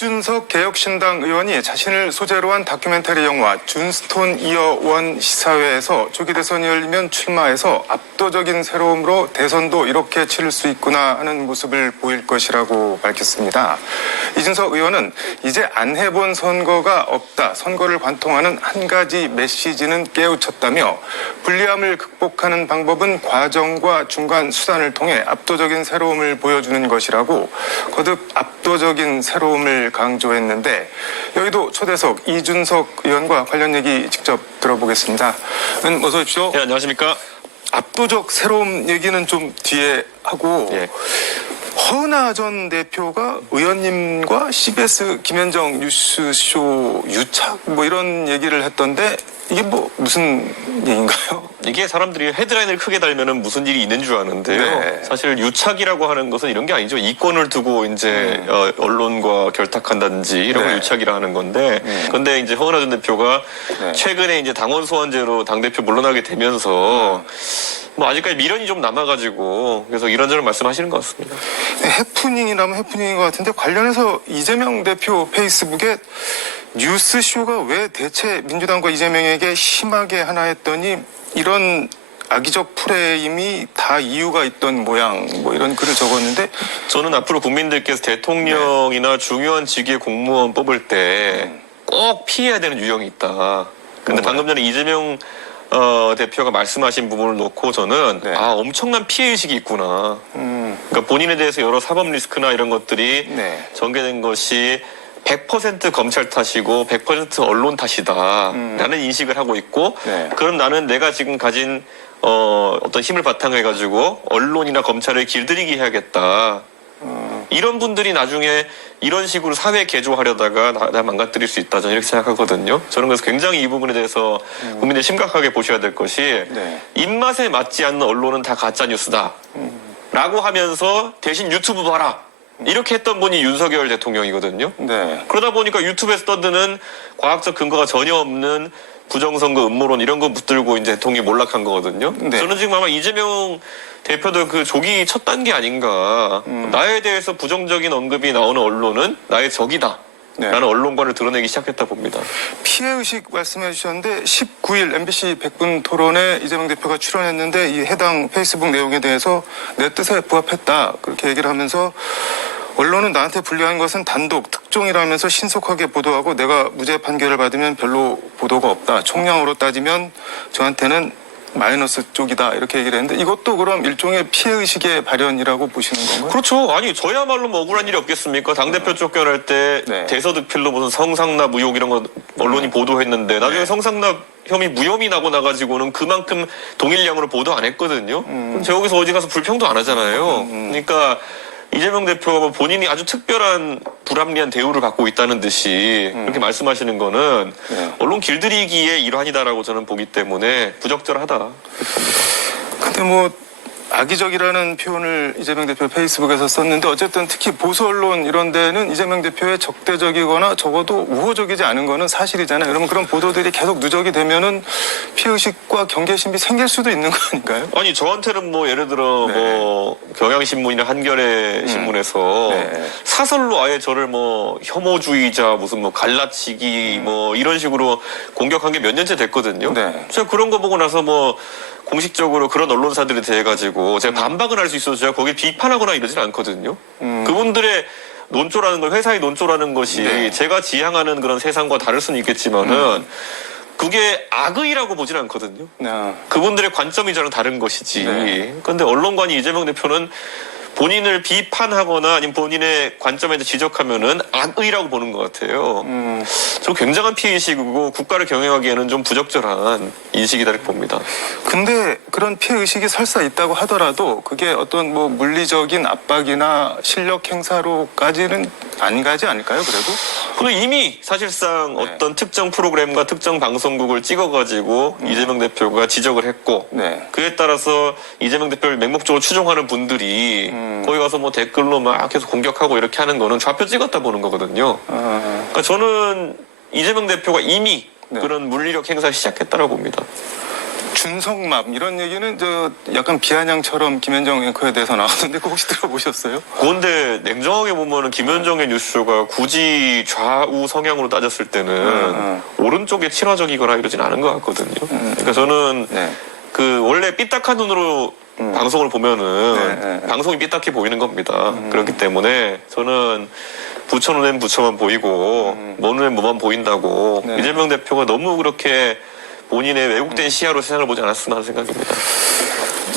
이준석 개혁신당 의원이 자신을 소재로 한 다큐멘터리 영화 준스톤 이어 원 시사회에서 조기 대선이 열리면 출마해서 압도적인 새로움으로 대선도 이렇게 치를 수 있구나 하는 모습을 보일 것이라고 밝혔습니다. 이준석 의원은 이제 안 해본 선거가 없다. 선거를 관통하는 한 가지 메시지는 깨우쳤다며 불리함을 극복하는 방법은 과정과 중간 수단을 통해 압도적인 새로움을 보여주는 것이라고 거듭 압도적인 새로움을 강조했는데 여기도 초대석 이준석 의원과 관련 얘기 직접 들어보겠습니다. 어서 오십시오. 네, 안녕하십니까. 압도적 새로움 얘기는 좀 뒤에 하고 허은하 전 대표가 의원님과 CBS 김현정 뉴스쇼 유착 뭐 이런 얘기를 했던데 이게 뭐 무슨 얘기인가요? 이게 사람들이 헤드라인을 크게 달면은 무슨 일이 있는 줄 아는데요. 네. 사실 유착이라고 하는 것은 이런 게 아니죠. 이권을 두고 이제 언론과 결탁한다든지 이런 걸 유착이라 하는 건데, 근데 이제 허은하 전 대표가 최근에 이제 당원 소환제로 당 대표 물러나게 되면서 뭐 아직까지 미련이 좀 남아가지고 그래서 이런저런 말씀하시는 것 같습니다. 해프닝이라면 해프닝인 것 같은데 관련해서 이재명 대표 페이스북에 뉴스쇼가 왜 대체 민주당과 이재명에게 심하게 하나 했더니 이런 악의적 프레임이 다 이유가 있던 모양 뭐 이런 글을 적었는데 저는 앞으로 국민들께서 대통령이나 중요한 직위의 공무원 뽑을 때 꼭 피해야 되는 유형이 있다. 근데 방금 전에 이재명 대표가 말씀하신 부분을 놓고 저는 엄청난 피해의식이 있구나. 그러니까 본인에 대해서 여러 사법 리스크나 이런 것들이 전개된 것이 100% 검찰 탓이고 100% 언론 탓이다 라는 인식을 하고 있고 그럼 나는 내가 지금 가진 어떤 힘을 바탕으로 해가지고 언론이나 검찰을 길들이게 해야겠다. 이런 분들이 나중에 이런 식으로 사회 개조하려다가 나 망가뜨릴 수 있다. 저는 이렇게 생각하거든요. 저는 그래서 굉장히 이 부분에 대해서 국민들이 심각하게 보셔야 될 것이 입맛에 맞지 않는 언론은 다 가짜뉴스다. 라고 하면서 대신 유튜브 봐라. 이렇게 했던 분이 윤석열 대통령이거든요. 그러다 보니까 유튜브에서 떠드는 과학적 근거가 전혀 없는 부정선거 음모론 이런 거 붙들고 이제 대통령이 몰락한 거거든요. 저는 지금 아마 이재명 대표도 그 조기 첫 단계 아닌가. 나에 대해서 부정적인 언급이 나오는 언론은 나의 적이다. 라는 언론관을 드러내기 시작했다 봅니다. 피해의식 말씀해 주셨는데 19일 MBC 100분 토론에 이재명 대표가 출연했는데 이 해당 페이스북 내용에 대해서 내 뜻에 부합했다. 그렇게 얘기를 하면서 언론은 나한테 불리한 것은 단독, 특종이라면서 신속하게 보도하고 내가 무죄 판결을 받으면 별로 보도가 없다. 총량으로 따지면 저한테는 마이너스 쪽이다. 이렇게 얘기를 했는데 이것도 그럼 일종의 피해의식의 발현이라고 보시는 건가요? 그렇죠. 아니 저야말로 뭐 억울한 일이 없겠습니까? 당대표 쫓겨날 때 대서득필로 무슨 성상납 의혹 이런 거 언론이 보도했는데 나중에 성상납 혐의 무혐의 나고 나가지고는 그만큼 동일량으로 보도 안 했거든요. 그럼 제가 거기서 어디 가서 불평도 안 하잖아요. 그러니까 이재명 대표가 본인이 아주 특별한 불합리한 대우를 받고 있다는 듯이 그렇게 말씀하시는 거는 언론 길들이기의 일환이다라고 저는 보기 때문에 부적절하다. 근데 뭐 악의적이라는 표현을 이재명 대표 페이스북에서 썼는데 어쨌든 특히 보수 언론 이런 데는 이재명 대표의 적대적이거나 적어도 우호적이지 않은 거는 사실이잖아요. 그러면 그런 보도들이 계속 누적이 되면은 피해의식과 경계심이 생길 수도 있는 거 아닌가요? 아니 저한테는 뭐 예를 들어 뭐 경향신문이나 한겨레 신문에서 사설로 아예 저를 뭐 혐오주의자 무슨 뭐 갈라치기 뭐 이런 식으로 공격한 게 몇 년째 됐거든요. 제가 그런 거 보고 나서 뭐 공식적으로 그런 언론사들에 대해 가지고 제가 반박을 할 수 있어서 제가 거기에 비판하거나 이러진 않거든요. 그분들의 논조라는 걸 회사의 논조라는 것이 제가 지향하는 그런 세상과 다를 수는 있겠지만은 그게 악의라고 보진 않거든요. 그분들의 관점이 저랑 다른 것이지. 그런데 언론관이 이재명 대표는 본인을 비판하거나 아니면 본인의 관점에 대해 지적하면은 악의라고 보는 것 같아요. 저 굉장한 피해의식이고 국가를 경영하기에는 좀 부적절한 인식이다 이렇게 봅니다. 근데 그런 피해의식이 설사 있다고 하더라도 그게 어떤 뭐 물리적인 압박이나 실력 행사로까지는 안 가지 않을까요, 그래도? 근데 이미 사실상 어떤 특정 프로그램과 특정 방송국을 찍어가지고 이재명 대표가 지적을 했고 그에 따라서 이재명 대표를 맹목적으로 추종하는 분들이 거기 가서 뭐 댓글로 막 계속 공격하고 이렇게 하는 거는 좌표 찍었다 보는 거거든요. 그러니까 저는 이재명 대표가 이미 그런 물리력 행사를 시작했다고 봅니다. 준성맘 이런 얘기는 저 약간 비아냥처럼 김현정 앵커에 대해서 나왔는데 그거 혹시 들어보셨어요? 그런데 냉정하게 보면은 김현정의 뉴스쇼가 굳이 좌우 성향으로 따졌을 때는 오른쪽에 친화적이거나 이러진 않은 것 같거든요. 그러니까 저는 네. 그 원래 삐딱한 눈으로 방송을 보면은 네, 네. 방송이 삐딱해 보이는 겁니다. 그렇기 때문에 저는 부처 눈엔 부처만 보이고 뭐 눈엔 뭐만 보인다고 네. 이재명 대표가 너무 그렇게 본인의 왜곡된 시야로 세상을 보지 않았으면 하는 생각입니다.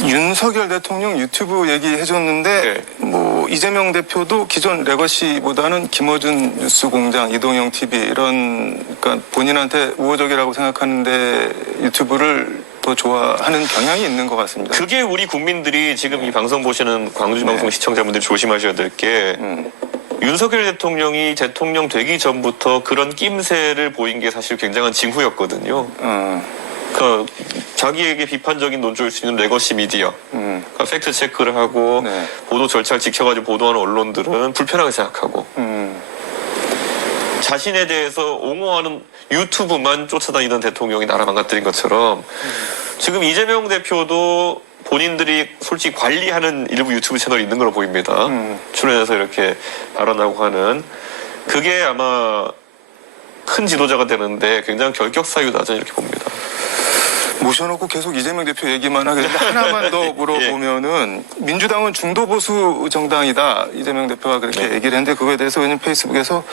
윤석열 대통령 유튜브 얘기해줬는데 네. 뭐 이재명 대표도 기존 레거시보다는 김어준 뉴스공장, 이동형 TV 이런 그러니까 본인한테 우호적이라고 생각하는데 유튜브를 더 좋아하는 경향이 있는 것 같습니다. 그게 우리 국민들이 지금 이 방송 보시는 광주방송 시청자분들이 조심하셔야 될 게 윤석열 대통령이 대통령 되기 전부터 그런 낌새를 보인 게 사실 굉장한 징후였거든요. 그러니까 자기에게 비판적인 논조일 수 있는 레거시 미디어, 그러니까 팩트 체크를 하고 네. 보도 절차를 지켜가지고 보도하는 언론들은 불편하게 생각하고 자신에 대해서 옹호하는 유튜브만 쫓아다니던 대통령이 나라 망가뜨린 것처럼 지금 이재명 대표도 본인들이 솔직히 관리하는 일부 유튜브 채널이 있는 걸로 보입니다. 출연해서 이렇게 발언하고 하는 그게 아마 큰 지도자가 되는데 굉장히 결격사유다 저는 이렇게 봅니다. 모셔놓고 계속 이재명 대표 얘기만 하겠는데 하나만 더 물어보면은 민주당은 중도보수 정당이다 이재명 대표가 그렇게 네. 얘기를 했는데 그거에 대해서 그냥 페이스북에서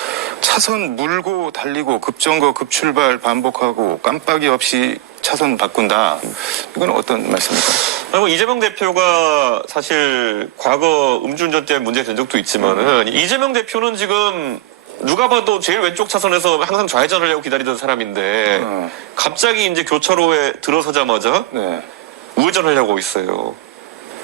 차선 물고 달리고 급정거 급출발 반복하고 깜빡이 없이 차선 바꾼다. 이건 어떤 말씀입니까? 이재명 대표가 사실 과거 음주운전 때문에 문제된 적도 있지만은 이재명 대표는 지금 누가 봐도 제일 왼쪽 차선에서 항상 좌회전하려고 기다리던 사람인데 갑자기 이제 교차로에 들어서자마자 네. 우회전하려고 있어요.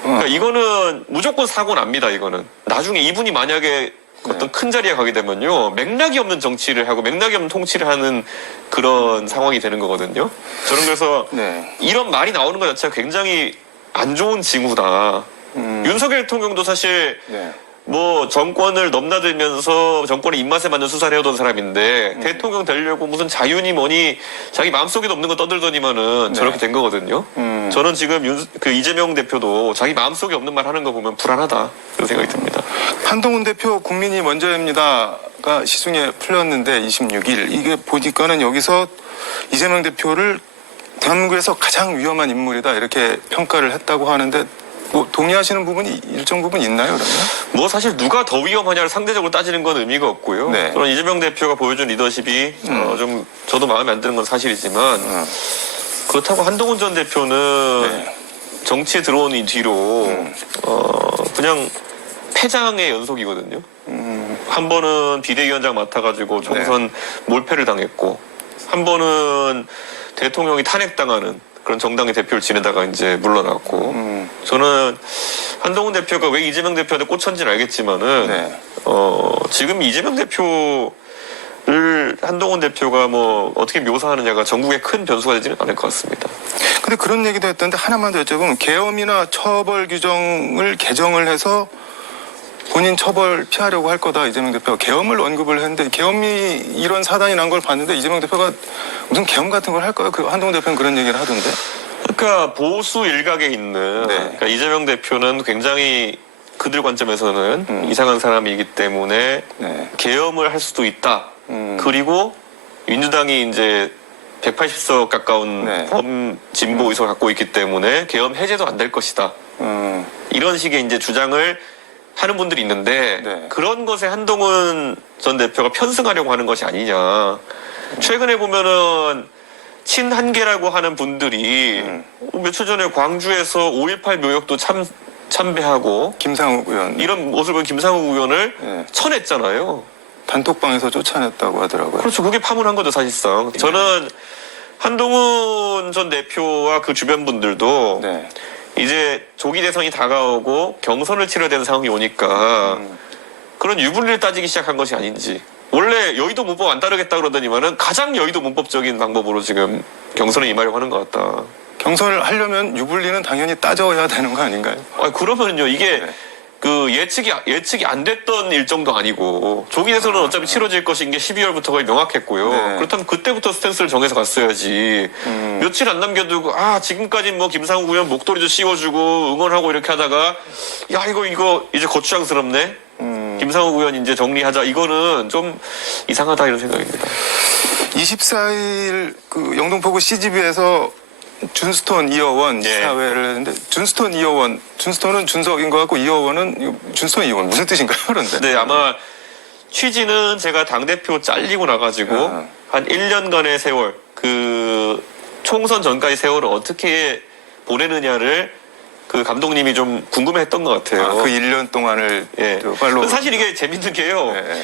그러니까 이거는 무조건 사고 납니다. 이거는 나중에 이분이 만약에 어떤 큰 자리에 가게 되면요 맥락이 없는 정치를 하고 맥락이 없는 통치를 하는 그런 상황이 되는 거거든요. 저는 그래서 네. 이런 말이 나오는 것 자체가 굉장히 안 좋은 징후다. 윤석열 대통령도 사실 네. 뭐 정권을 넘나들면서 정권의 입맛에 맞는 수사를 해오던 사람인데 대통령 되려고 무슨 자윤이 뭐니 자기 마음속에도 없는 거 떠들더니만은 저렇게 된 거거든요. 저는 지금 그 이재명 대표도 자기 마음속에 없는 말 하는 거 보면 불안하다 그런 생각이 듭니다. 한동훈 대표 국민이 먼저입니다가 시중에 풀렸는데 26일 이게 보니까는 여기서 이재명 대표를 대한민국에서 가장 위험한 인물이다 이렇게 평가를 했다고 하는데 뭐 동의하시는 부분이 일정 부분 있나요, 그러면? 뭐 사실 누가 더 위험하냐를 상대적으로 따지는 건 의미가 없고요. 네. 저는 이재명 대표가 보여준 리더십이 좀 저도 마음에 안 드는 건 사실이지만 그렇다고 한동훈 전 대표는 정치에 들어오는 뒤로 그냥 패장의 연속이거든요. 한 번은 비대위원장 맡아가지고 총선 몰패를 당했고 한 번은 대통령이 탄핵당하는 그런 정당의 대표를 지내다가 이제 물러났고 저는 한동훈 대표가 왜 이재명 대표한테 꽂혔는지는 알겠지만은 지금 이재명 대표를 한동훈 대표가 뭐 어떻게 묘사하느냐가 전국에 큰 변수가 되지는 않을 것 같습니다. 근데 그런 얘기도 했던데 하나만 더 여쭤보면 계엄이나 처벌 규정을 개정을 해서 본인 처벌 피하려고 할 거다 이재명 대표가 계엄을 언급을 했는데 계엄이 이런 사단이 난 걸 봤는데 이재명 대표가 무슨 계엄 같은 걸 할까요? 그 한동훈 대표는 그런 얘기를 하던데. 그러니까 보수 일각에 있는 그러니까 이재명 대표는 굉장히 그들 관점에서는 이상한 사람이기 때문에 계엄을 할 수도 있다. 그리고 민주당이 이제 180석 가까운 범진보 의석을 갖고 있기 때문에 계엄 해제도 안 될 것이다. 이런 식의 이제 주장을 하는 분들이 있는데 그런 것에 한동훈 전 대표가 편승하려고 하는 것이 아니냐. 최근에 보면은 친한계라고 하는 분들이 며칠 전에 광주에서 5.18 묘역도 참배하고 김상욱 의원 이런 모습을 본 김상욱 의원을 쳐냈잖아요. 단톡방에서 쫓아냈다고 하더라고요. 그렇죠. 그게 파문한 거죠 사실상. 저는 한동훈 전 대표와 그 주변 분들도 이제 조기 대선이 다가오고 경선을 치러야 되는 상황이 오니까 그런 유불리를 따지기 시작한 것이 아닌지. 원래 여의도 문법 안 따르겠다 그러더니만은 가장 여의도 문법적인 방법으로 지금 경선에 임하려고 하는 것 같다. 경선을 하려면 유불리는 당연히 따져야 되는 거 아닌가요? 그러면요 이게 그 예측이 안 됐던 일정도 아니고 조기 대선은 어차피 치러질 것인 게 12월부터 거의 명확했고요. 네. 그렇다면 그때부터 스탠스를 정해서 갔어야지. 며칠 안 남겨두고 지금까지 뭐 김상욱 의원 목도리도 씌워주고 응원하고 이렇게 하다가 야 이거 이제 거추장스럽네. 김상욱 의원 이제 정리하자. 이거는 좀 이상하다 이런 생각입니다. 24일 그 영등포구 CGV에서 준스톤 이어원 예. 사회를 했는데 준스톤 이어원, 준스톤은 준석인 것 같고 이어원은 준스톤 이어원 무슨 뜻인가요? 그런데 네, 아마 취지는 제가 당대표 잘리고 나가지고 한 1년간의 세월, 그 총선 전까지 세월을 어떻게 보내느냐를 그 감독님이 좀 궁금해했던 것 같아요. 그 1년 동안을 예. 팔로우. 사실 이게 재밌는 게요. 네.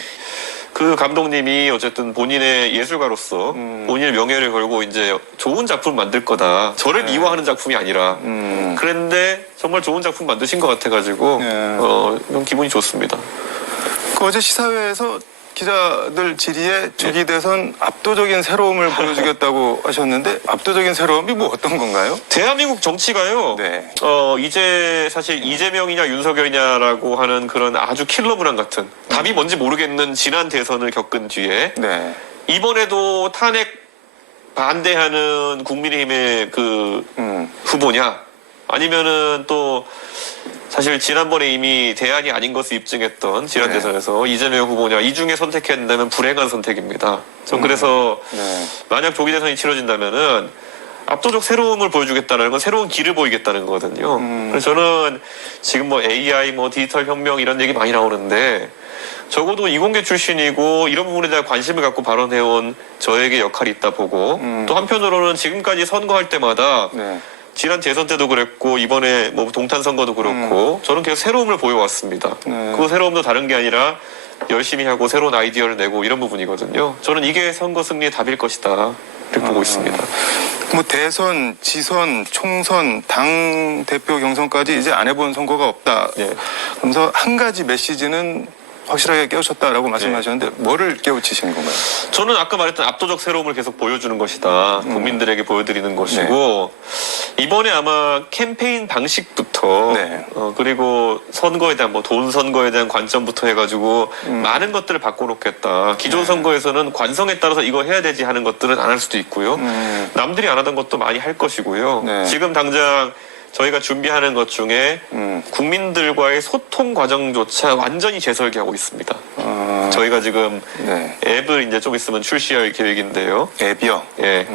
그 감독님이 어쨌든 본인의 예술가로서 본인의 명예를 걸고 이제 좋은 작품 만들 거다. 저를 미워하는 작품이 아니라. 그런데 정말 좋은 작품 만드신 것 같아가지고 좀 기분이 좋습니다. 그 어제 시사회에서 기자들 질의에 조기 대선 압도적인 새로움을 보여주겠다고 하셨는데 압도적인 새로움이 뭐 어떤 건가요? 대한민국 정치가요. 네. 이제 사실 이재명이냐 윤석열이냐라고 하는 그런 아주 킬러 문항 같은 답이 뭔지 모르겠는 지난 대선을 겪은 뒤에 네. 이번에도 탄핵 반대하는 국민의힘의 그 후보냐 아니면은 또 사실 지난번에 이미 대안이 아닌 것을 입증했던 지난 네. 대선에서 이재명 후보냐 이 중에 선택해야 된다면 불행한 선택입니다. 전 그래서 네. 만약 조기 대선이 치러진다면은 압도적 새로움을 보여주겠다는 건 새로운 길을 보이겠다는 거거든요. 그래서 저는 지금 뭐 AI 뭐 디지털 혁명 이런 얘기 많이 나오는데 적어도 이공계 출신이고 이런 부분에 대한 관심을 갖고 발언해온 저에게 역할이 있다 보고 또 한편으로는 지금까지 선거할 때마다 네. 지난 대선 때도 그랬고 이번에 뭐 동탄 선거도 그렇고 저는 계속 새로움을 보여왔습니다. 네. 그 새로움도 다른 게 아니라 열심히 하고 새로운 아이디어를 내고 이런 부분이거든요. 저는 이게 선거 승리의 답일 것이다 이렇게 보고 있습니다. 뭐 대선, 지선, 총선, 당 대표 경선까지 이제 안 해본 선거가 없다. 예. 그러면서 한 가지 메시지는 확실하게 깨우쳤다라고 말씀하셨는데 뭐를 깨우치신 건가요? 저는 아까 말했던 압도적 새로움을 계속 보여주는 것이다. 국민들에게 보여드리는 것이고 이번에 아마 캠페인 방식부터 네. 그리고 선거에 대한 뭐 돈 선거에 대한 관점부터 해가지고 많은 것들을 바꿔놓겠다. 기존 선거에서는 관성에 따라서 이거 해야 되지 하는 것들은 안 할 수도 있고요. 남들이 안 하던 것도 많이 할 것이고요. 네. 지금 당장 저희가 준비하는 것 중에 국민들과의 소통 과정조차 완전히 재설계하고 있습니다. 저희가 지금 네. 앱을 이제 좀 있으면 출시할 계획인데요. 앱이요. 예.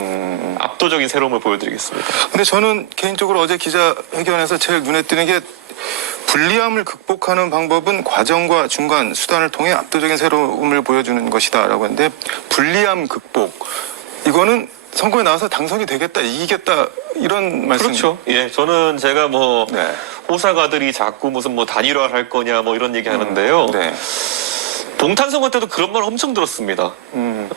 압도적인 새로움을 보여드리겠습니다. 근데 저는 개인적으로 어제 기자회견에서 제일 눈에 띄는 게 불리함을 극복하는 방법은 과정과 중간 수단을 통해 압도적인 새로움을 보여주는 것이다라고 했는데 불리함 극복 이거는 선거에 나와서 당선이 되겠다 이기겠다 이런 말씀. 그렇죠. 예. 저는 제가 뭐 네. 호사가들이 자꾸 무슨 뭐 단일화 할 거냐 뭐 이런 얘기 하는데요. 네. 동탄 선거 때도 그런 말 엄청 들었습니다.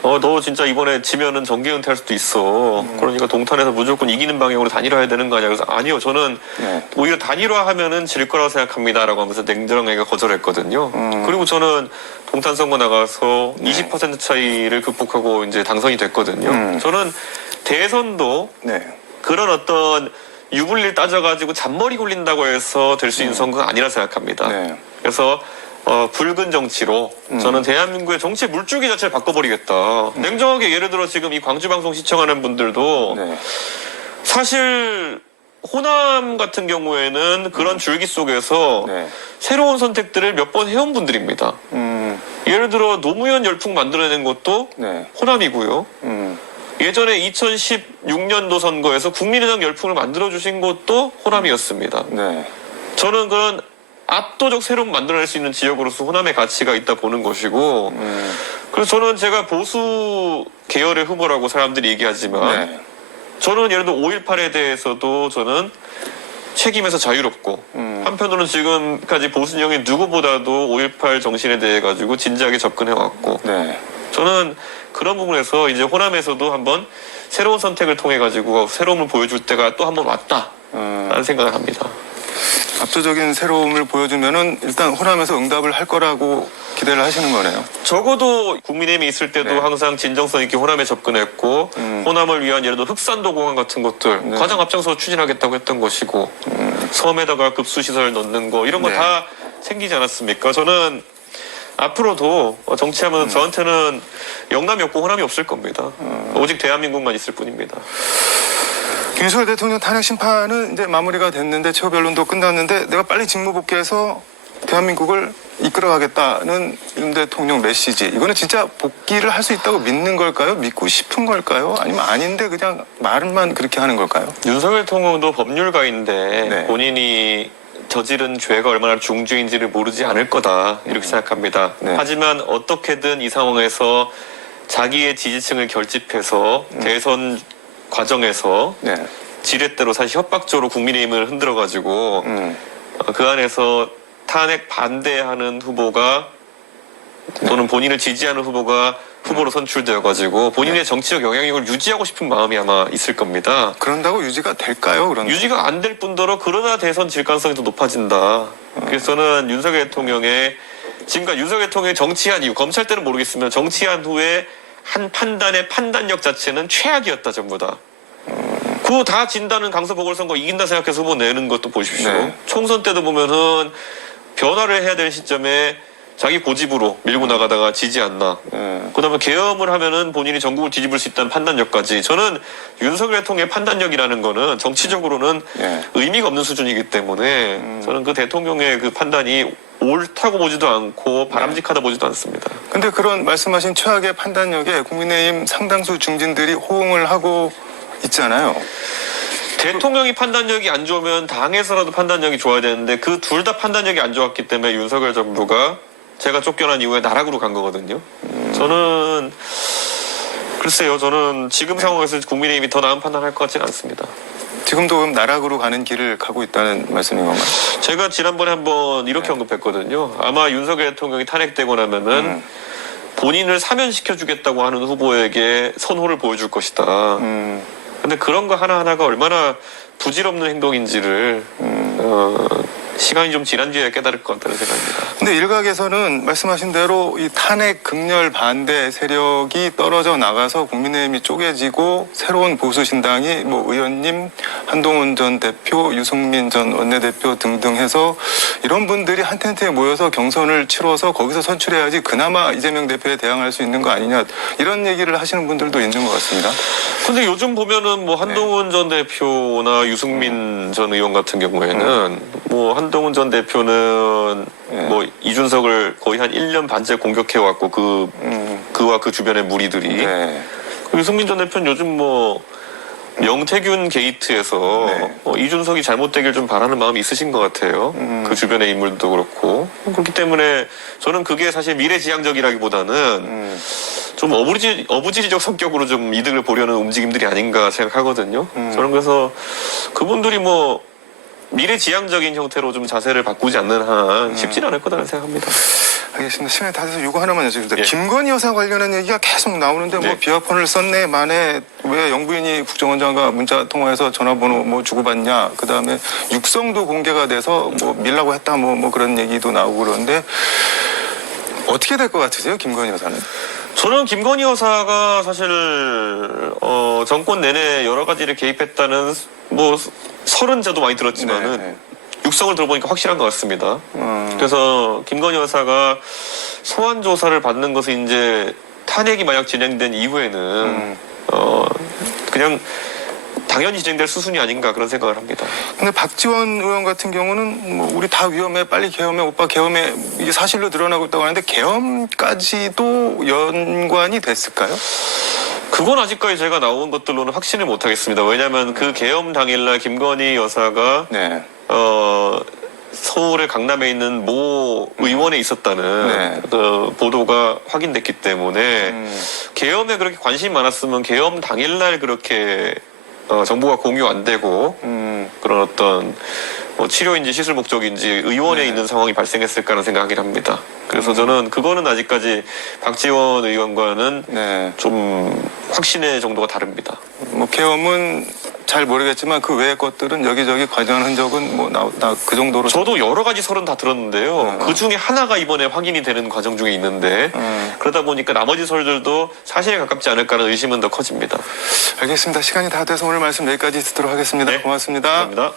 너 진짜 이번에 지면은 정계 은퇴할 수도 있어. 그러니까 동탄에서 무조건 이기는 방향으로 단일화해야 되는 거 아니야? 그래서 아니요, 저는 네. 오히려 단일화하면은 질 거라고 생각합니다라고 하면서 냉정하게 거절했거든요. 그리고 저는 동탄 선거 나가서 20% 차이를 극복하고 이제 당선이 됐거든요. 저는 대선도 네. 그런 어떤 유불리를 따져가지고 잔머리 굴린다고 해서 될 수 있는 선거가 아니라 생각합니다. 네. 그래서 붉은 정치로 저는 대한민국의 정치 물줄기 자체를 바꿔버리겠다. 냉정하게 예를 들어 지금 이 광주방송 시청하는 분들도 네. 사실 호남 같은 경우에는 그런 줄기 속에서 네. 새로운 새로운 선택들을 몇 번 해온 분들입니다. 예를 들어 노무현 열풍 만들어낸 것도 네. 호남이고요. 예전에 2016년도 선거에서 국민의당 열풍을 만들어주신 것도 호남이었습니다. 네. 저는 그런 압도적 새로움 만들어낼 수 있는 지역으로서 호남의 가치가 있다 보는 것이고 그래서 저는 제가 보수 계열의 후보라고 사람들이 얘기하지만 네. 저는 예를 들어 5.18에 대해서도 저는 책임에서 자유롭고 한편으로는 지금까지 보수 진영의 누구보다도 5.18 정신에 대해 가지고 진지하게 접근해왔고 네. 저는 그런 부분에서 이제 호남에서도 한번 새로운 선택을 통해 가지고 새로움을 보여줄 때가 또 한번 왔다라는 생각을 합니다. 압도적인 새로움을 보여주면은 일단 호남에서 응답을 할 거라고 기대를 하시는 거네요. 적어도 국민의힘이 있을 때도 네. 항상 진정성 있게 호남에 접근했고 호남을 위한 예를 들어 흑산도 공항 같은 것들 가장 앞장서 추진하겠다고 했던 것이고 섬에다가 급수시설 넣는 거 이런 거 네. 다 생기지 않았습니까? 저는 앞으로도 정치하면서 저한테는 영남이 없고 호남이 없을 겁니다. 오직 대한민국만 있을 뿐입니다. 윤석열 대통령 탄핵 심판은 이제 마무리가 됐는데 최후 변론도 끝났는데 내가 빨리 직무 복귀해서 대한민국을 이끌어가겠다는 윤 대통령 메시지, 이거는 진짜 복귀를 할 수 있다고 믿는 걸까요? 믿고 싶은 걸까요? 아니면 아닌데 그냥 말만 그렇게 하는 걸까요? 윤석열 대통령도 법률가인데 네. 본인이 저지른 죄가 얼마나 중죄인지를 모르지 않을 거다 이렇게 생각합니다. 네. 하지만 어떻게든 이 상황에서 자기의 지지층을 결집해서 대선 과정에서 네. 지렛대로 사실 협박적으로 국민의힘을 흔들어가지고 그 안에서 탄핵 반대하는 후보가 또는 본인을 지지하는 후보가 후보로 선출되어가지고 본인의 정치적 영향력을 유지하고 싶은 마음이 아마 있을 겁니다. 그런다고 유지가 될까요? 그런 유지가 안 될 뿐더러 그러나 대선 질 가능성이 더 높아진다. 그래서 저는 윤석열 대통령의 지금까지 윤석열 대통령이 정치한 이후, 검찰 때는 모르겠으면 정치한 후에 한 판단의 판단력 자체는 최악이었다, 전부 다. 그거 다 진다는 강서 보궐선거 이긴다 생각해서 후보 내는 것도 보십시오. 네. 총선 때도 보면은 변화를 해야 될 시점에 자기 고집으로 밀고 나가다가 지지 않나. 그다음에 계엄을 하면은 본인이 전국을 뒤집을 수 있다는 판단력까지. 저는 윤석열 대통령의 판단력이라는 거는 정치적으로는 네. 의미가 없는 수준이기 때문에 저는 그 대통령의 그 판단이 옳다고 보지도 않고 바람직하다 보지도 않습니다. 근데 그런 말씀하신 최악의 판단력에 국민의힘 상당수 중진들이 호응을 하고 있잖아요. 대통령이 판단력이 안 좋으면 당에서라도 판단력이 좋아야 되는데 그 둘 다 판단력이 안 좋았기 때문에 윤석열 정부가 제가 쫓겨난 이후에 나락으로 간 거거든요. 저는 글쎄요. 저는 지금 상황에서 국민의힘이 더 나은 판단할 것 같지는 않습니다. 지금도 그럼 나락으로 가는 길을 가고 있다는 말씀인 건가요? 제가 지난번에 한번 이렇게 언급했거든요. 아마 윤석열 대통령이 탄핵되고 나면은 본인을 사면시켜주겠다고 하는 후보에게 선호를 보여줄 것이다. 근데 그런 거 하나하나가 얼마나 부질없는 행동인지를 시간이 좀 지난 뒤에 깨달을 것 같다는 생각입니다. 근데 일각에서는 말씀하신 대로 이 탄핵 극렬 반대 세력이 떨어져 나가서 국민의힘이 쪼개지고 새로운 보수신당이 뭐 의원님, 한동훈 전 대표, 유승민 전 원내대표 등등 해서 이런 분들이 한 텐트에 모여서 경선을 치러서 거기서 선출해야지 그나마 이재명 대표에 대항할 수 있는 거 아니냐, 이런 얘기를 하시는 분들도 있는 것 같습니다. 근데 요즘 보면은 뭐 한동훈 전 대표나 유승민 전 의원 같은 경우에는 뭐 한동훈 전 대표는 뭐 이준석을 거의 한 1년 반째 공격해왔고 그와 그 주변의 무리들이 네. 유승민 전 대표는 요즘 뭐 명태균 게이트에서 이준석이 잘못되길 좀 바라는 마음이 있으신 것 같아요. 그 주변의 인물도 그렇고. 그렇기 때문에 저는 그게 사실 미래지향적이라기보다는 좀 어부지리적 성격으로 좀 이득을 보려는 움직임들이 아닌가 생각하거든요. 저는 그래서 그분들이 뭐 미래지향적인 형태로 좀 자세를 바꾸지 않는 한 쉽지는 않을 거라는 생각합니다. 알겠습니다. 시간이 다 돼서 이거 하나만 여쭤보겠습니다. 예. 김건희 여사 관련한 얘기가 계속 나오는데 뭐 네. 비화폰을 썼네 만에 왜 영부인이 국정원장과 문자 통화해서 전화번호 뭐 주고받냐, 그 다음에 육성도 공개가 돼서 뭐 밀라고 했다 뭐 그런 얘기도 나오고 그러는데 어떻게 될 것 같으세요, 김건희 여사는? 저는 김건희 여사가 사실 정권 내내 여러 가지를 개입했다는 뭐 설은 저도 많이 들었지만은 네. 육성을 들어보니까 확실한 것 같습니다. 그래서 김건희 여사가 소환 조사를 받는 것은 이제 탄핵이 만약 진행된 이후에는 그냥 당연히 진행될 수순이 아닌가 그런 생각을 합니다. 근데 박지원 의원 같은 경우는 뭐 우리 다 위험해, 빨리 계엄해, 오빠 계엄해, 이게 사실로 드러나고 있다고 하는데 계엄까지도 연관이 됐을까요? 그건 아직까지 제가 나온 것들로는 확신을 못 하겠습니다. 왜냐하면 그 계엄 당일날 김건희 여사가 네. 서울의 강남에 있는 모 의원에 있었다는 네. 그 보도가 확인됐기 때문에 계엄에 그렇게 관심이 많았으면 계엄 당일날 그렇게 정보가 공유 안 되고 그런 어떤 뭐 치료인지 시술 목적인지 의원에 있는 상황이 발생했을까라는 생각을 합니다. 그래서 저는 그거는 아직까지 박지원 의원과는 네. 좀 확신의 정도가 다릅니다. 뭐 계엄은 잘 모르겠지만 그 외의 것들은 여기저기 관여한 흔적은 뭐 그 정도로. 저도 여러 가지 설은 다 들었는데요. 그 중에 하나가 이번에 확인이 되는 과정 중에 있는데 그러다 보니까 나머지 설들도 사실에 가깝지 않을까라는 의심은 더 커집니다. 알겠습니다. 시간이 다 돼서 오늘 말씀 여기까지 듣도록 하겠습니다. 네. 고맙습니다. 감사합니다.